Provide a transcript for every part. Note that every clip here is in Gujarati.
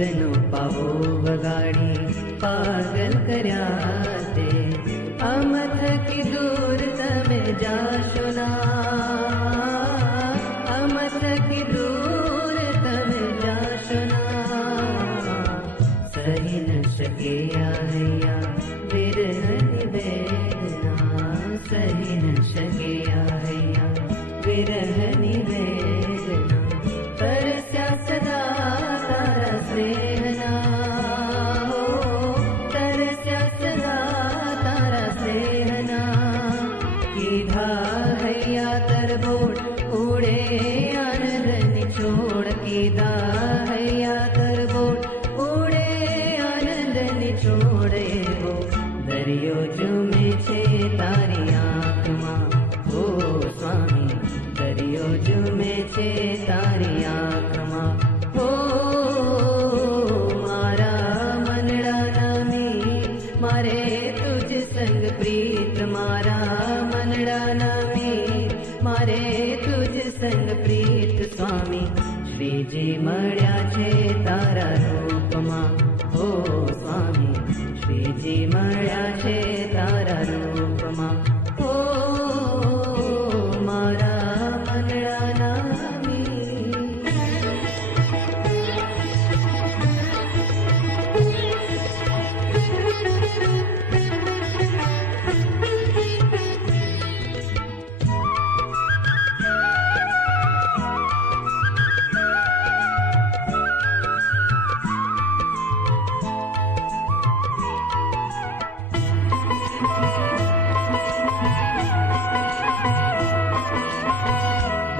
ગીતનો પાવો વગાડી પાગલ કર્યા તે અમથકી દૂર તમે જાશો ના, અમથકી દૂર તમે જાશો ના. સહી ન શકે આહૈયા વિરહની વેદના, સહી ન શકે આહૈયા વિરહની વેદના. તરસ્યા સદા તારા સ્નેહના, તરસ્યા સદા તારા સ્નેહના. કીધા હૈયા તરબોળ ઉડે આનંદની છોડ, કીધા હૈયા તરબોળ ઉડે આનંદની છોડ. એવો દરિયો ઝૂમે છે તારી આંખમાં, ઓ સ્વામી દરિયો ઝૂમે છે તારી આંખમાં. ઓ મારા મનડા નામી મારે તુજ સંગ પ્રીત, મારા મનડા નામી મારે તુજ સંગ પ્રીત. સ્વામી શ્રીજી મળ્યા છે તારા રૂપમાં, ઓ સ્વામી શ્રીજી મળ્યા છે તારા રૂપમાં. ઓ મારા મનડા નામી.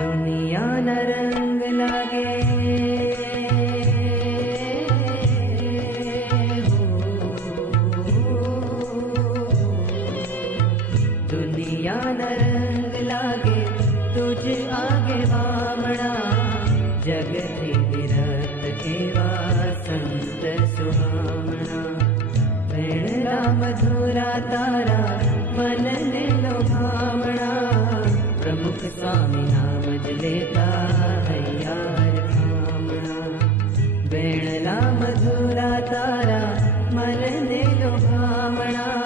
દુનિયાના રંગ લાગે દુનિયાના રંગ લાગે તુજ આગે વામણા. જગથી વિરત એવા સંત સુહામણા. વેણલા મધુરા તારા મનને લોભામણા. પ્રમુખ સ્વામી નામ જ લેતા હૈયાર ખામણા. વેણલા મધુરા તારા મનને લોભામણા.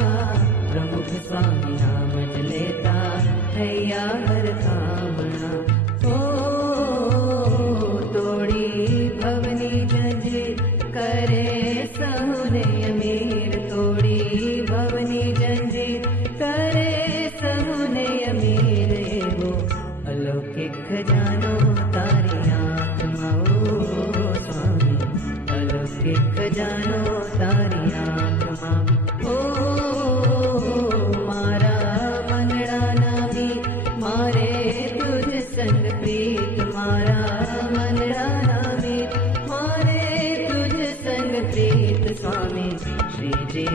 પ્રમુખ સ્વામી નામ જ લેતા હૈયાર ખામણા. ઓ તોડી ભવની જંજીર કરે સહુને અમીર, તોડી ભવની જંજીર કરે સહુને અમીર. એવો અલૌકિક ખજાનો તારી આંખમાં, ઓ સ્વામી અલૌકિક ખજાનો તારી આંખમાં. ઓ મારા મનડા નામી મારે તુજ સંગ પ્રીત, મારા મનડા નામી મારે તુજ સંગ પ્રીત. સ્વામી શ્રીજી